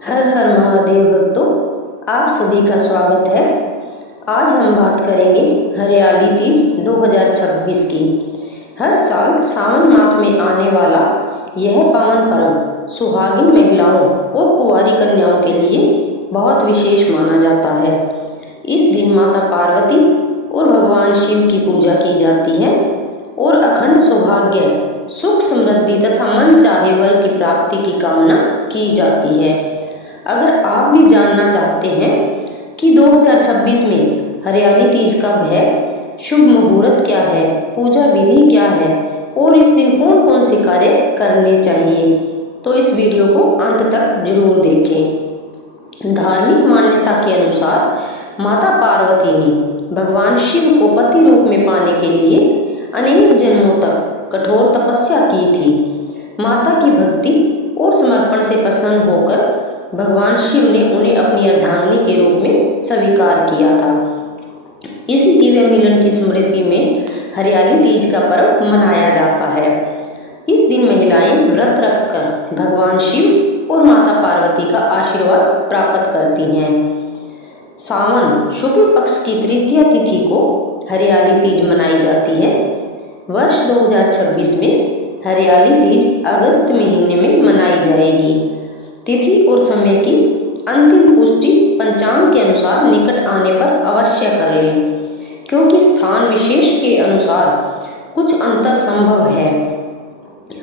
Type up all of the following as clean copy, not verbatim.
हर हर महादेव भक्तों, आप सभी का स्वागत है। आज हम बात करेंगे हरियाली तीज 2026 की। हर साल सावन मास में आने वाला यह पावन पर्व सुहागिन महिलाओं और कुंवारी कन्याओं के लिए बहुत विशेष माना जाता है। इस दिन माता पार्वती और भगवान शिव की पूजा की जाती है और अखंड सौभाग्य, सुख, समृद्धि तथा मन चाहे वर की प्राप्ति की कामना की जाती है। अगर आप भी जानना चाहते हैं कि 2026 में हरियाली तीज कब है, शुभ मुहूर्त क्या है, पूजा विधि क्या है और इस दिन कौन कौन से कार्य करने चाहिए, तो इस वीडियो को अंत तक जरूर देखें। धार्मिक मान्यता के अनुसार माता पार्वती ने भगवान शिव को पति रूप में पाने के लिए अनेक जन्मों तक कठोर तपस्या की थी। माता की भक्ति और समर्पण से प्रसन्न होकर भगवान शिव ने उन्हें अपनी अर्धांगिनी के रूप में स्वीकार किया था। इसी दिव्य मिलन की स्मृति में हरियाली तीज का पर्व मनाया जाता है। इस दिन महिलाएं व्रत रखकर भगवान शिव और माता पार्वती का आशीर्वाद प्राप्त करती हैं। सावन शुक्ल पक्ष की तृतीया तिथि को हरियाली तीज मनाई जाती है। वर्ष 2026 में हरियाली तीज अगस्त महीने में मनाई जाएगी। तिथि और समय की अंतिम पुष्टि पंचांग के अनुसार निकट आने पर अवश्य कर लें, क्योंकि स्थान विशेष के अनुसार कुछ अंतर संभव है।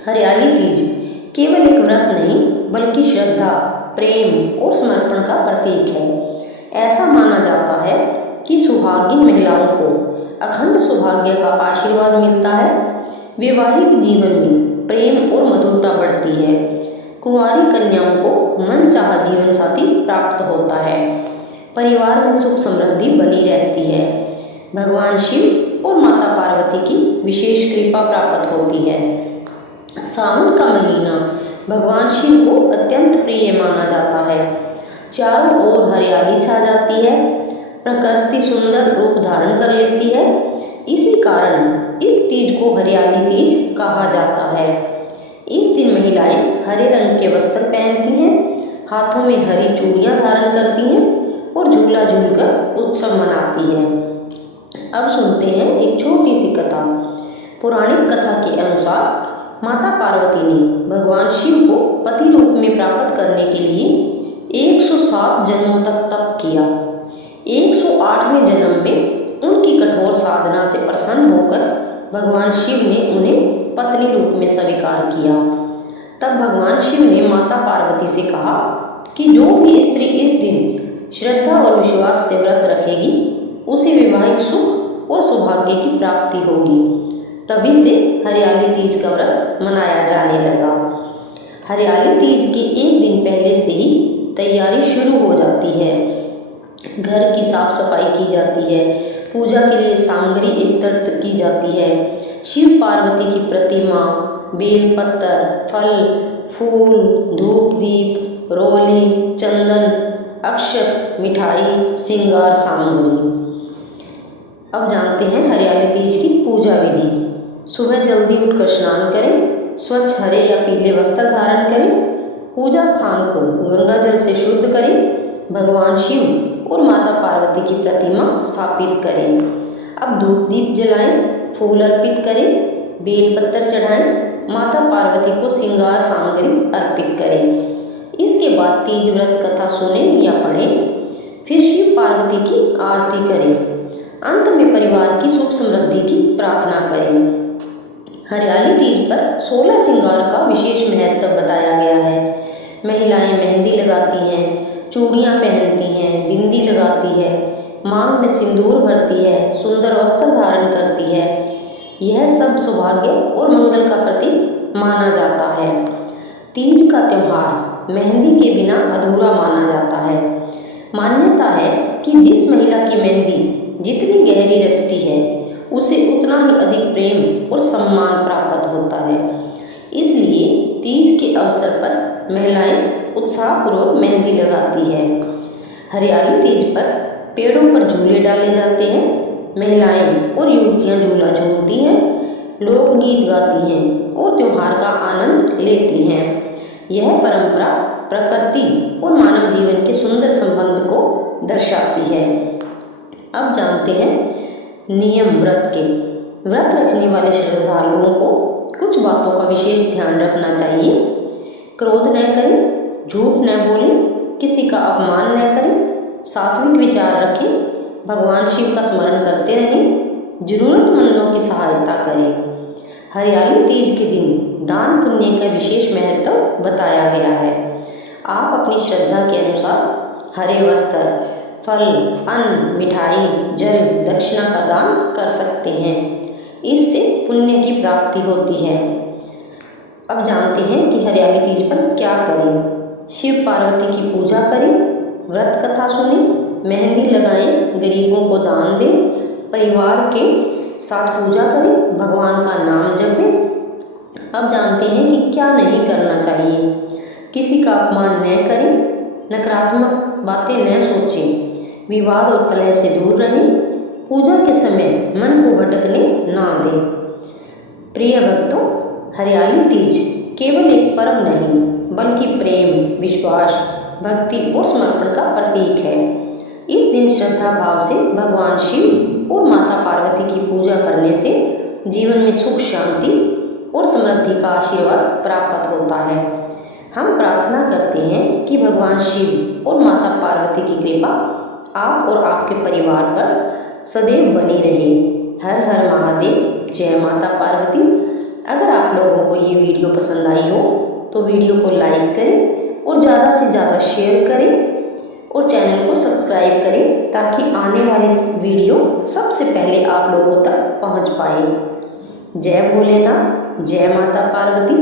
हरियाली तीज केवल एक व्रत नहीं बल्कि श्रद्धा, प्रेम और समर्पण का प्रतीक है। ऐसा माना जाता है कि सुहागिन महिलाओं को अखंड सौभाग्य का आशीर्वाद मिलता है, वैवाहिक जीवन में प्रेम और मधुरता बढ़ती है, कुंवारी कन्याओं को मनचाहा जीवन साथी प्राप्त होता है, परिवार में सुख समृद्धि बनी रहती है, भगवान शिव और माता पार्वती की विशेष कृपा प्राप्त होती है। सावन का महीना भगवान शिव को अत्यंत प्रिय माना जाता है। चारों ओर हरियाली छा जाती है, प्रकृति सुंदर रूप धारण कर लेती है। इसी कारण इस तीज को हरियाली तीज कहा जाता है। इस दिन महिलाएं हरे रंग के वस्त्र पहनती हैं, हाथों में हरी चूड़ियां धारण करती हैं और झूला झूलकर उत्सव मनाती हैं। अब सुनते हैं एक छोटी सी कथा। पौराणिक कथा के अनुसार माता पार्वती ने भगवान शिव को पति रूप में प्राप्त करने के लिए 107 जन्मों तक तप किया। 108वें जन्म में उनकी कठोर साधना से प्रसन्न होकर भगवान शिव ने उन्हें पत्नी रूप में स्वीकार किया। तब भगवान शिव ने माता पार्वती से कहा कि जो भी स्त्री इस दिन श्रद्धा और विश्वास से व्रत रखेगी उसे वैवाहिक सुख और सौभाग्य की प्राप्ति होगी। तभी से हरियाली तीज का व्रत मनाया जाने लगा। हरियाली तीज के एक दिन पहले से ही तैयारी शुरू हो जाती है। घर की साफ सफाई की जाती है, पूजा के लिए सामग्री एकत्रित की जाती है। शिव पार्वती की प्रतिमा, बेल पत्तर, फल, फूल, धूप दीप, रोली, चंदन, अक्षत, मिठाई, श्रृंगार सामग्री। अब जानते हैं हरियाली तीज की पूजा विधि। सुबह जल्दी उठकर स्नान करें, स्वच्छ हरे या पीले वस्त्र धारण करें, पूजा स्थान को गंगा जल से शुद्ध करें, भगवान शिव और माता पार्वती की प्रतिमा स्थापित करें। अब धूप दीप जलाएं, फूल अर्पित करें, बेल पत्तर चढ़ाएं, माता पार्वती को श्रृंगार सामग्री अर्पित करें। इसके बाद तीज व्रत कथा सुने या पढ़ें, फिर शिव पार्वती की आरती करें। अंत में परिवार की सुख समृद्धि की प्रार्थना करें। हरियाली तीज पर 16 श्रृंगार का विशेष महत्व बताया गया है। महिलाएं मेहंदी लगाती हैं, चूड़ियाँ पहनती हैं, बिंदी लगाती है, मांग में सिंदूर भरती है, सुंदर वस्त्र धारण करती है। यह सब सौभाग्य और मंगल का प्रतीक माना जाता है। तीज का त्योहार मेहंदी के बिना अधूरा माना जाता है। मान्यता है कि जिस महिला की मेहंदी जितनी गहरी रचती है उसे उतना ही अधिक प्रेम और सम्मान प्राप्त होता है। इसलिए तीज के अवसर पर महिलाएं उत्साहपूर्वक मेहंदी लगाती है। हरियाली तीज पर पेड़ों पर झूले डाले जाते हैं। महिलाएं और युवतियां झूला झूलती हैं, लोकगीत गाती हैं और त्योहार का आनंद लेती हैं। यह परंपरा प्रकृति और मानव जीवन के सुंदर संबंध को दर्शाती है। अब जानते हैं नियम व्रत के। व्रत रखने वाले श्रद्धालुओं को कुछ बातों का विशेष ध्यान रखना चाहिए। क्रोध न करें, झूठ न बोलें, किसी का अपमान न करें, सात्विक विचार रखें, भगवान शिव का स्मरण करते रहें, जरूरतमंदों की सहायता करें। हरियाली तीज के दिन दान पुण्य का विशेष महत्व बताया गया है। आप अपनी श्रद्धा के अनुसार हरे वस्त्र, फल, अन्न, मिठाई, जल, दक्षिणा का दान कर सकते हैं। इससे पुण्य की प्राप्ति होती है। अब जानते हैं कि हरियाली तीज पर क्या करें। शिव पार्वती की पूजा करें, व्रत कथा सुनें, मेहंदी लगाएं, गरीबों को दान दें, परिवार के साथ पूजा करें, भगवान का नाम जपें। अब जानते हैं कि क्या नहीं करना चाहिए। किसी का अपमान न करें, नकारात्मक बातें न सोचें, विवाद और कलह से दूर रहें, पूजा के समय मन को भटकने ना दें। प्रिय भक्तों, हरियाली तीज केवल एक पर्व नहीं बल्कि प्रेम, विश्वास, भक्ति और समर्पण का प्रतीक है। इस दिन श्रद्धा भाव से भगवान शिव और माता पार्वती की पूजा करने से जीवन में सुख, शांति और समृद्धि का आशीर्वाद प्राप्त होता है। हम प्रार्थना करते हैं कि भगवान शिव और माता पार्वती की कृपा आप और आपके परिवार पर सदैव बनी रहे। हर हर महादेव, जय माता पार्वती। अगर आप लोगों को ये वीडियो पसंद आई हो तो वीडियो को लाइक करें और ज़्यादा से ज़्यादा शेयर करें और चैनल को सब्सक्राइब करें ताकि आने वाली वीडियो सबसे पहले आप लोगों तक पहुंच पाए। जय भोलेनाथ, जय माता पार्वती।